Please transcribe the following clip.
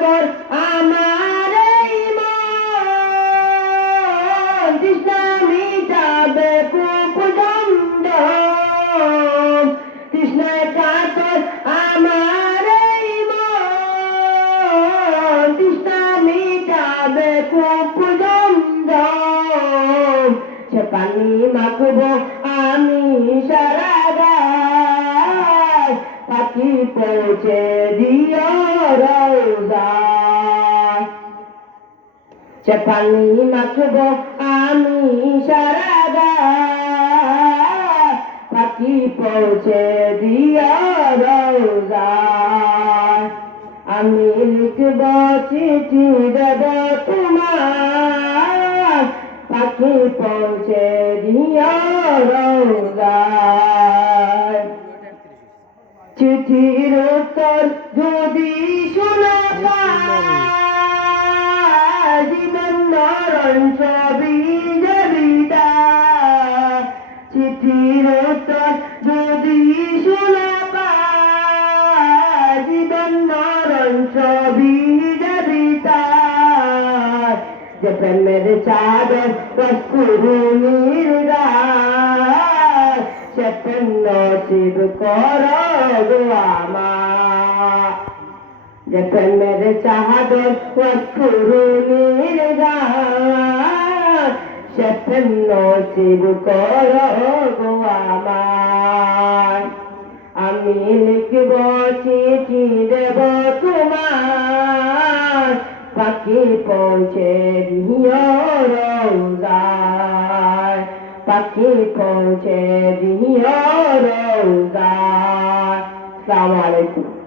কাতর আমার এই মন তৃষ্ণা মিটাবে কূপ দমদম তৃষ্ণায় কাতর আমার এই মন তৃষ্ণা মিটাবে কূপ দমদম সে পানি মাখবো আমি সারা গায় পাখি পৌঁছে দিও রওজায় সে পানি মাখবো আমি সারা গায় পাখি পৌঁছে দিও রওজায় আমি লিখব চিঠি দেব তোমার পাখি পৌঁছে দিও রওজায় চিঠির উত্তর যদি শোনা পাই জীবন মরণ সবই জবিতা চিঠির উত্তর যদি শোনা পাই জীবন মরণ সবই জবিতা যে প্রেমের চাদর কস্তুরীর গায় সে প্রেম নসিব করো গো আমার যে প্রেমের চাদর কস্তুরীর গায় সে প্রেম নসিব করো গো আমার আমি লিখব চিঠি দেব তোমার পাখি পৌঁছে দিও রওজায় পাখি পৌঁছে দিও রওজায়। আসসালামু আলাইকুম।